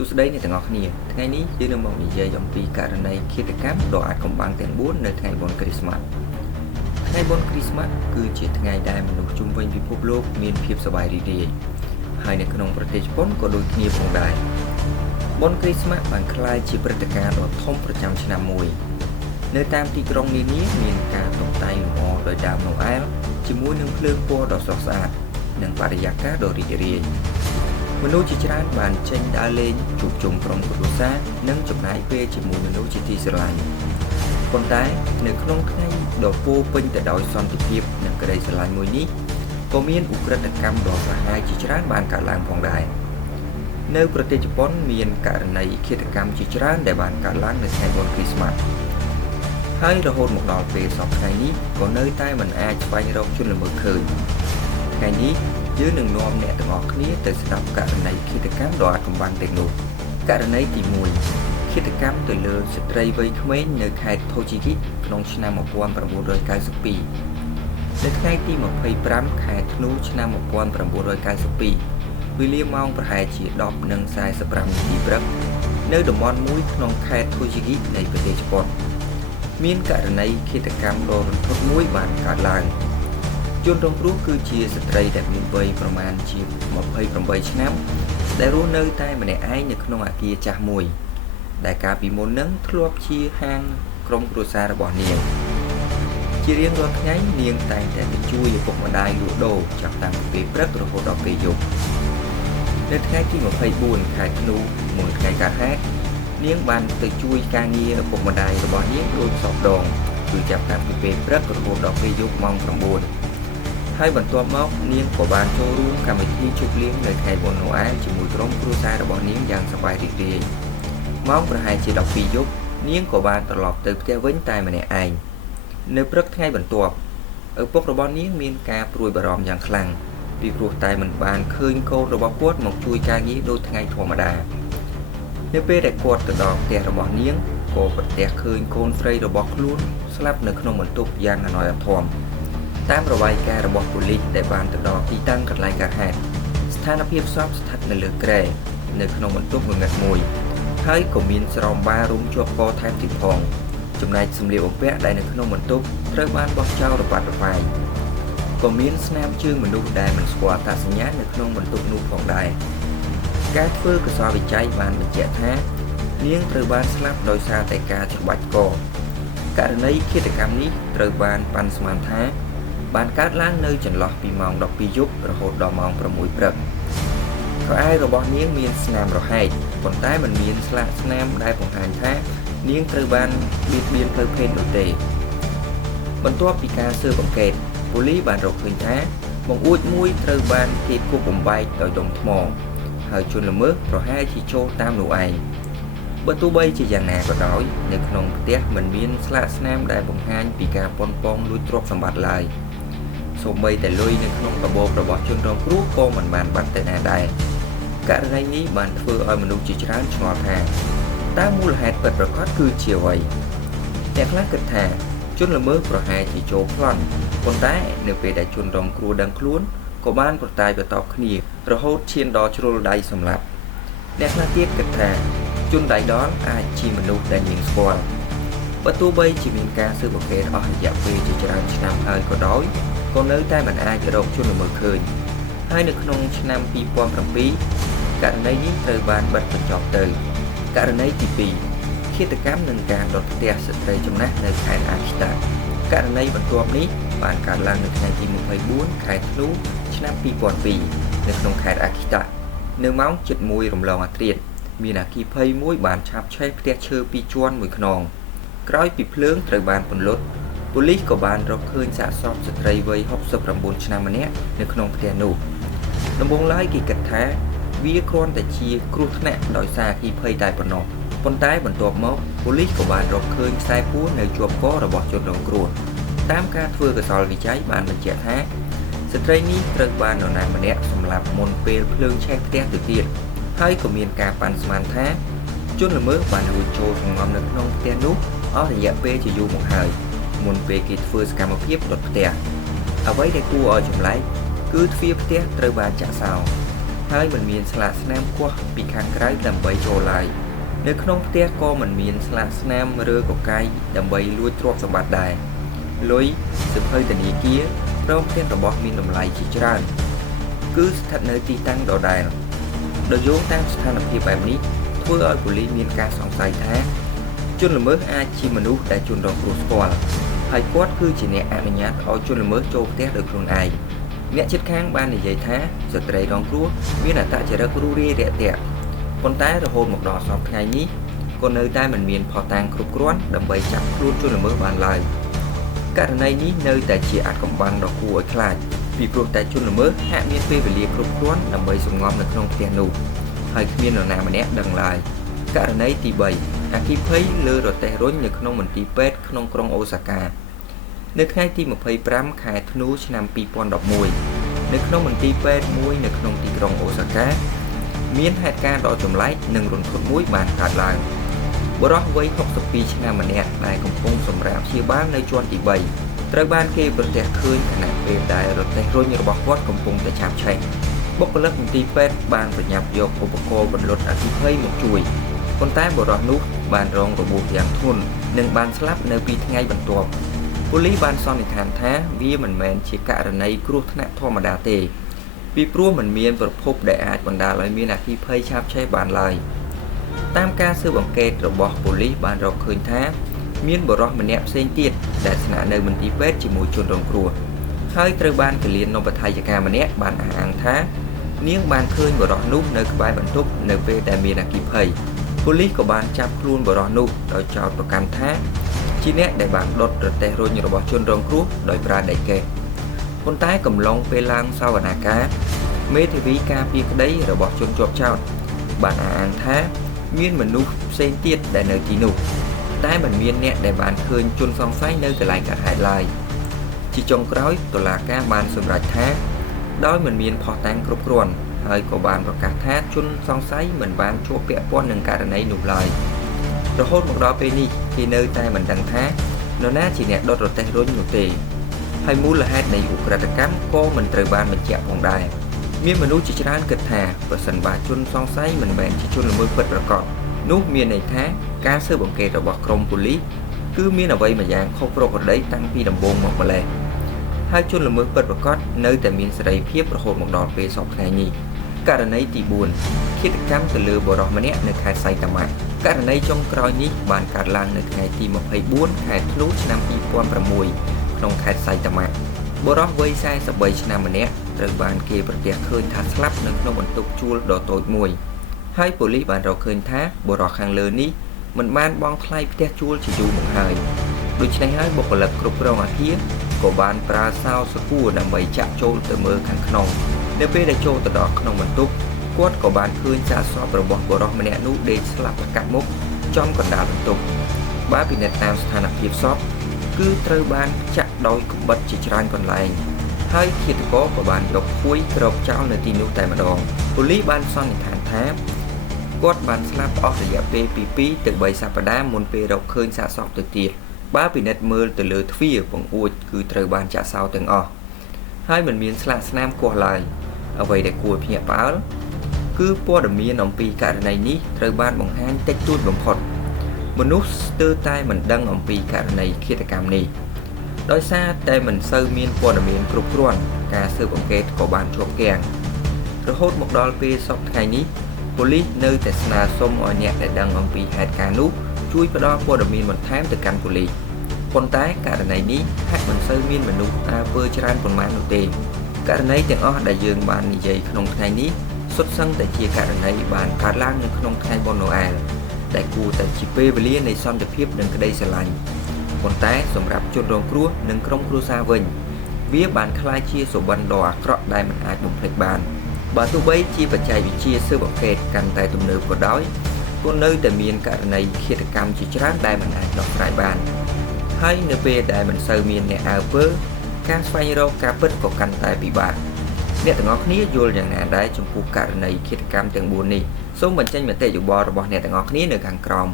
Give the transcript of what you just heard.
សួស្តីអ្នកទាំងអស់គ្នាថ្ងៃនេះយើងនឹងមកនិយាយអំពីករណីឃាតកម្មដ៏អាចកំបាំងទាំង4នៅថ្ងៃបុណ្យគ្រីស្មាស់ថ្ងៃបុណ្យគ្រីស្មាស់គឺជាថ្ងៃដែលមនុស្សជុំវិញពិភពលោកមានភាពសប្បាយរីករាយហើយនៅក្នុងប្រទេសជប៉ុនក៏ដូចគ្នាផងដែរបុណ្យគ្រីស្មាស់បានក្លាយជាព្រឹត្តិការណ៍ដ៏ធំប្រចាំឆ្នាំមួយនៅតាមទីក្រុងនានាមានការតុបតែងលម្អដោយដើមណូអែលជាមួយនឹងភ្លើងពណ៌ដ៏ស្រស់ស្អាតនិងបរិយាកាសដ៏រីករាយមនុស្សជាច្រើនបានចេញដើរលេងជួបជុំក្រុមគ្រួសារនិងចំណាយពេលជាមួយមនុស្សជាទីស្រឡាញ់ប៉ុន្តែនៅក្នុងថ្ងៃដ៏ពោរពេញទៅដោយសន្តិភាពនិងក្តីស្រឡាញ់មួយនេះក៏មានឧក្រិដ្ឋកម្មដ៏សាហាវជាច្រើនបានកើតឡើងផងដែរនៅប្រទេសជប៉ុនមានករណីឃាតកម្មជាច្រើនដែលបានកើតឡើងនៅថ្ងៃបុណ្យគ្រីស្មាស់ហើយរហូតមកដល់ពេលសព្វថ្ងៃនេះក៏នៅតែមិនអាចស្វែងរកជនល្មើសឃើញថ្ងៃនេះយើងនឹងនាំអ្នកទាំងអស់គ្នាទៅស្ដាប់ករណីឃាតកម្មដ៏អាថ៌កំបាំងទាំងនោះករណីទី1ឃាតកម្មទៅលើស្ត្រីវ័យក្មេងនៅខេត្ត Tochigi ក្នុងឆ្នាំ1992នៅថ្ងៃទី25ខែធ្នូឆ្នាំ1992វេលាម៉ោងប្រហែលជា 10:45 នាទីព្រឹកនៅតំបន់មួយក្នុងខេត្ត Tochigi នៃប្រទេសជប៉ុនមានករណីឃាតកម្មដ៏រន្ធត់មួយបានកើតឡើងជនរងគ្រោះគឺជាស្ត្រីដែលមានវ័យប្រមាណជា28ឆ្នាំដែលរស់នៅតែម្នាក់ឯងនៅក្នុងអគារចាស់មួយដែលកាលពីមុននឹងធ្លាប់ជាហាងក្រុមគ្រួសាររបស់នាងជារៀងរាល់ថ្ងៃនាងតែងតែទៅជួយឪពុកម្ដាយលក់ដូរចាប់តាំងពីពេលព្រឹករហូតដល់ពេលយប់នៅថ្ងៃទី24ខែធ្នូមុនថ្ងៃកើតហេតុនាងបានទៅជួយការងារឪពុកម្ដាយរបស់នាងដូចសពដងគឺចាប់តាំងពីពេលព្រឹករហូតដល់ពេលយប់ម៉ោង 9ហើយបន្ទាប់មកនាងក៏បានចូលរួមកម្មវិធីជប់លៀងនៅថ្ងៃបុណ្យណូអែលជាមួយក្រុមគ្រួសាររបស់នាងយ៉ាងសប្បាយរីករាយម៉ោងប្រហែលជា 12 យប់នាងក៏បានត្រឡប់ទៅផ្ទះវិញតែម្នាក់ឯងនៅព្រឹកថ្ងៃបន្ទាប់ឪពុករបស់នាងមានការព្រួយបារម្ភយ៉ាងខ្លាំងពីព្រោះតែមិនបានឃើញកូនរបស់គាត់មកជួយការងារដូចថ្ងៃធម្មតានៅពេលដែលគាត់ទៅដល់ផ្ទះរបស់នាងក៏ប្រទះឃើញកូនស្រីរបស់ខ្លួនស្លាប់នៅក្នុងបន្ទប់យ៉ាងអណ័យអធមតាមរបាយការណ៍របស់ប៉ូលីសដែលបានទៅដល់ទីតាំងកន្លែងកើតហេតុស្ថានភាពសពស្ថិតនៅលើគ្រែនៅក្នុងបន្ទប់ងងឹតមួយហើយក៏មានស្រោមបារុំជាប់កថែមទៀតផងចំណែកសម្លៀកបំពាក់ដែលនៅក្នុងបន្ទប់ត្រូវបានបោះចោលរបាត់របាយក៏មានស្នាមជើងមនុស្សដែលមិនស្គាល់អត្តសញ្ញាណនៅក្នុងបន្ទប់នោះផងដែរការធ្វើកសោវិច័យបានបញ្ជាក់ថានាងត្រូវបានស្លាប់ដោយសារតែការច្របាច់កករណីឃាតកម្មនេះត្រូវបានប៉ាន់ស្មានថាបានកើតឡើងនៅចន្លោះពីម៉ោង 12 យប់រហូតដល់ម៉ោង 6 ព្រឹកខោអាវរបស់នាងមានស្នាមរហែកប៉ុន្តែមិនមានស្លាកស្នាមដែលបង្ហាញថានាងត្រូវបានបៀតបៀនផ្លូវភេទនោះទេបន្ទាប់ពីការស៊ើបអង្កេតប៉ូលីសបានរកឃើញថាបង្អួចមួយត្រូវបានគេគប់បំបែកដោយដុំថ្មហើយជនល្មើសប្រហែលជាចូលតាមនោះឯងបើទោះបីជាយ៉ាងណាក៏ដោយនៅក្នុងផ្ទះមិនមានស្លាកស្នាមដែលបង្ហាញពីការប៉ុនប៉ងលួចទ្រព្យសម្បត្តិឡើយសូម្បីតែលុយនៅក្នុងកាបូបរបស់ជនរងគ្រោះក៏មិនបានបាត់ទៅណាដែរករណីនេះបានធ្វើឲ្យមនុស្សជាច្រើនឆ្ងល់ថាតើមូលហេតុពិតប្រាកដគឺជាអ្វីអ្នកខ្លះគិតថាជនល្មើសប្រហែលជាចូលប្លន់ប៉ុន្តែនៅពេលដែលជនរងគ្រោះដឹងខ្លួនក៏បានប្រតាយបន្តគ្នារហូតឈានដល់ជ្រុលដៃសម្លាប់អ្នកខ្លះទៀតគិតថាជនដៃដល់អាចជាមនុស្សដែលនាងស្គាល់បើទោះបីជាមានការស៊ើបអង្កេតអស់រយៈពេលជាច្រើនឆ្នាំហើយក៏ដោយក៏នៅតែមិនអាចរកជនល្មើសឃើញហើយនៅក្នុងឆ្នាំ2007ករណីនេះត្រូវបានបិទបញ្ចប់ទៅករណីទី2ឃាតកម្មនិងការដុតផ្ទះស្ត្រីចំណាស់នៅខេត្តអាគីតាករណីបន្ទាប់នេះបានកើតឡើងនៅថ្ងៃទី24ខែធ្នូឆ្នាំ2002នៅក្នុងខេត្តអាគីតានៅម៉ោង 7:01 រំលងអាធ្រាត្រមានអគ្គិភ័យមួយបានឆាបឆេះផ្ទះឈើ2ជាន់មួយខ្នងក្រោយពីភ្លើងត្រូវបានពន្លត់ប៉ូលីសក៏បានរកឃើញសាកសពស្ត្រីវ័យ69ឆ្នាំម្នាក់នៅក្នុងផ្ទះនោះដំបូងឡើយគេគិតថាវាគ្រាន់តែជាគ្រោះថ្នាក់ដោយសារអគ្គិភ័យតែប៉ុណ្ណោះប៉ុន្តែបន្ទាប់មកប៉ូលីសក៏បានរកឃើញខ្សែពួរនៅជាប់ករបស់ជនរងគ្រោះតាមការធ្វើកសលវិច័យបានបញ្ជាក់ថាស្ត្រីនេះត្រូវបាននរណាម្នាក់សម្លាប់មុនពេលភ្លើងឆេះផ្ទះទៅទៀតហើយក៏មានការប៉ាន់ស្មានថាជនល្មើសបានលួចចូលសង្ងំនៅក្នុងផ្ទះនោះអស់រយៈពេលជាយូរមកហើយមុនពេលគេធ្វើសកម្មភាពដុតផ្ទះអ្វីដែលគួរឲ្យចម្លែកគឺទ្វារផ្ទះត្រូវបានចាក់សោ ហើយមិនមានស្លាកស្នាមគោះពីខាងក្រៅដើម្បីចូលឡើយនៅក្នុងផ្ទះក៏មិនមានស្លាកស្នាមឬកកាយដើម្បីលួចទ្រព្យសម្បត្តិដែរលុយសៀវភៅធនាគារព្រមទាំងរបស់មានតម្លៃជាច្រើនគឺស្ថិតនៅទីតាំងដដែលដោយយោងតាមស្ថានភាពបែបនេះធ្វើឲ្យប៉ូលីសមានការសង្ស័យថាជនល្មើសអាចជាមនុស្សដែលជនរងគ្រោះស្គាល់ហើយគាត់គឺជាអ្នកអនុញ្ញាតឲ្យជនល្មើសចូលផ្ទះដោយខ្លួនឯងអ្នកជិតខាងបាននិយាយថាស្ត្រីរងគ្រោះមានអត្តចរិតរួសរាយរាក់ទាក់ប៉ុន្តែរហូតមកដល់សប្តាហ៍ថ្ងៃនេះក៏នៅតែមិនមានភស្តុតាងគ្រប់គ្រាន់ដើម្បីចាប់ខ្លួនជនល្មើសបានឡើយករណីនេះនៅតែជាអាថ៌កំបាំងដ៏គួរឲ្យខ្លាចពីព្រោះតែជនល្មើសហាក់មានពេលវេលាគ្រប់គ្រាន់ដើម្បីសម្ងំនៅក្នុងផ្ទះនោះហើយគ្មាននរណាម្នាក់ដឹងឡើយករណីទី3អគ្គិភ័យលើរទេះរុញនៅក្នុងមន្ទីរពេទ្យក្នុងក្រុងអូសាកានៅថ្ងៃទី25ខែធ្នូឆ្នាំ2011នៅក្នុងមន្ទីរពេទ្យមួយនៅក្នុងទីក្រុងអូសាកាមានហេតុការណ៍ដ៏ចម្លែកនិងរន្ធត់មួយបានកើតឡើងបុរសវ័យ62ឆ្នាំម្នាក់ដែលកំពុងសម្រាកព្យាបាលនៅជាន់ទី3ត្រូវបានគេប្រទះឃើញខណៈពេលដែលរទេះរុញរបស់គាត់កំពុងតែឆាបឆេះបុគ្គលិកមន្ទីរពេទ្យបានប្រញាប់យកឧបករណ៍បន្លត់អគ្គិភ័យមកជួយប៉ុន្តែបុរសនោះបានរងរបួសយ៉ាងធ្ងន់និងបានស្លាប់នៅ2ថ្ងៃបន្ទាប់ប៉ូលីសបានសន្និដ្ឋានថាវាមិនមែនជាករណីគ្រោះថ្នាក់ធម្មតាទេពីព្រោះមិនមានប្រភពដែលអាចបណ្ដាលឲ្យមានអគ្គិភ័យឆាបឆេះបានឡើយតាមការស៊ើបអង្កេតរបស់ប៉ូលីសបានរកឃើញថាមានបុរសម្នាក់ផ្សេងទៀតដែលស្នាក់នៅមន្ទីរពេទ្យជាមួយជនរងគ្រោះហើយត្រូវបានគលាននបថៃយិកាម្នាក់បានអះអាងថានាងបានឃើញបុរសនោះនៅក្បែរបន្ទប់នៅពេលដែលមានអគ្គិភ័យប៉ូលីសក៏បានចាប់ខ្លួនបុរសនោះដោយចោទប្រកាន់ថាជាអ្នកដែលបានដុតរទេះរុញរបស់ជនរងគ្រោះដោយប្រើដែកកេះប៉ុន្តែកំឡុងពេលឡើងសវនាការមេធាវីការពារក្តីរបស់ជនជាប់ចោទបានអះអាងថាមានមនុស្សផ្សេងទៀតដែលនៅទីនោះតែមិនមានអ្នកដែលបានឃើញជនសង្ស័យនៅកន្លែងកើតហេតុឡើយជាចុងក្រោយតុលាការបានសម្រេចថាដោយមិនមានភស្តុតាងគ្រប់គ្រាន់ហើយក៏បានប្រកាសថាជនសង្ស័យមិនបានជាប់ពាក់ព័ន្ធនឹងករណីនោះឡើយរហូតមកដល់ពេលនេះគេនៅតែមិនដឹងថានរណាជាអ្នកដុតរទេះរុញនោះទេហើយមូលហេតុនៃឧក្រិដ្ឋកម្មក៏មិនត្រូវបានបញ្ជាក់ផងដែរមានមនុស្សជាច្រើនគិតថាប្រសិនបើជនសង្ស័យមិនមែនជាជនល្មើសពិតប្រាកដនោះមានន័យថាការស៊ើបអង្កេតរបស់ក្រុមប៉ូលីសគឺមានអ្វីមួយយ៉ាងខុសប្រក្រតីតាំងពីដំបូងមកម្ល៉េះហើយជនល្មើសពិតប្រាកដនៅតែមានសេរីភាពរហូតមកដល់ពេលសប្តាហ៍នេះករណីទី4ឃាតកម្មទៅលើបុរសម្នាក់នៅខេត្តសៃតាម៉ាករណីចុងក្រោយនេះបានកើតឡើងនៅថ្ងៃទី24ខែធ្នូឆ្នាំ2006ក្នុងខេត្តសៃតាម៉ាបុរសវ័យ43ឆ្នាំម្នាក់ត្រូវបានគេប្រទះឃើញថាស្លាប់នៅក្នុងបន្ទប់ជួលដ៏តូចមួយហើយប៉ូលីសបានរកឃើញថាបុរសខាងលើនេះមិនបានបង់ថ្លៃផ្ទះជួលជាយូរមកហើយដូច្នេះហើយបុគ្គលិកគ្រប់គ្រងអគារក៏បានប្រើសោសគួរដើម្បីចាក់ចូលទៅមើលខាងក្នុងនៅពេលដែលចូលទៅដល់ក្នុងបន្ទប់គាត់ក៏បានឃើញសាកសពរបស់បុរសម្នាក់នោះដេកស្លាប់ប្រកាសមុខចំកណ្ដាលបន្ទប់បើពិនិត្យតាមស្ថានភាពសពគឺត្រូវបានចាក់ដោយកំបិតជាច្រើនកន្លែងហើយឃាតករក៏បានយកភួយគ្របចោលនៅទីនោះតែម្ដងប៉ូលីសបានសន្និដ្ឋានថាគាត់បានស្លាប់អស់រយៈពេលពី2ទៅ3សប្តាហ៍មុនពេលរកឃើញសាកសពទៅទៀតបើពិនិត្យមើលទៅលើទ្វារបង្អួចគឺត្រូវបានចាក់សោទាំងអស់ហើយមិនមានស្លាកស្នាមគោះឡើយអ្វីដែលគួរភ្ញាក់ផ្អើលគឺព័ត៌មានអំពីករណីនេះត្រូវបានបង្ហាញតិចតួចបំផុតមនុស្សស្ទើរតែមិនដឹងអំពីករណីឃាតកម្មនេះដោយសារតែមិនសូវមានព័ត៌មានគ្រប់គ្រាន់ការស៊ើបអង្កេតក៏បានជាប់គាំងរហូតមកដល់ពេលសប្តាហ៍ថ្ងៃនេះប៉ូលីសនៅតែស្នើសុំឲ្យអ្នកដែលដឹងអំពីហេតុការណ៍នោះជួយផ្ដល់ព័ត៌មានបន្ថែមទៅកាន់ប៉ូលីសប៉ុន្តែករណីនេះហាក់មិនសូវមានមនុស្សអើពើច្រើនប៉ុន្មាននោះទេករណីទាំងអស់ដែលយើងបាននិយាយក្នុងថ្ងៃនេះសុទ្ធសឹងតែជាករណីបានកើតឡើងនៅក្នុងថ្ងៃបុណ្យណូអែលដែលគួរតែជាពេលវេលានៃសន្តិភាពនិងក្តីស្រឡាញ់ប៉ុន្តែសម្រាប់ជនរងគ្រោះនិងក្រុមគ្រួសារវិញវាបានក្លាយជាសុបិនដ៏អាក្រក់ដែលមិនអាចបំភ្លេចបានបើទោះបីជាបច្ចេកវិទ្យាស៊ើបអង្កេតកាន់តែទំនើបក៏ដោយក៏នៅតែមានករណីឃាតកម្មជាច្រើនដែលមិនអាចដោះស្រាយបានហើយនៅពេលដែលមិនសូវមានអ្នកអើពើការស្វែងរកការពិតក៏កាន់តែពិបាកអ្នកទាំងអស់គ្នាយល់យ៉ាងណាដែរចំពោះករណីឃាតកម្មទាំង4នេះសូមបញ្ចេញមតិយោបល់របស់អ្នកទាំងអស់គ្នានៅខាងក្រោម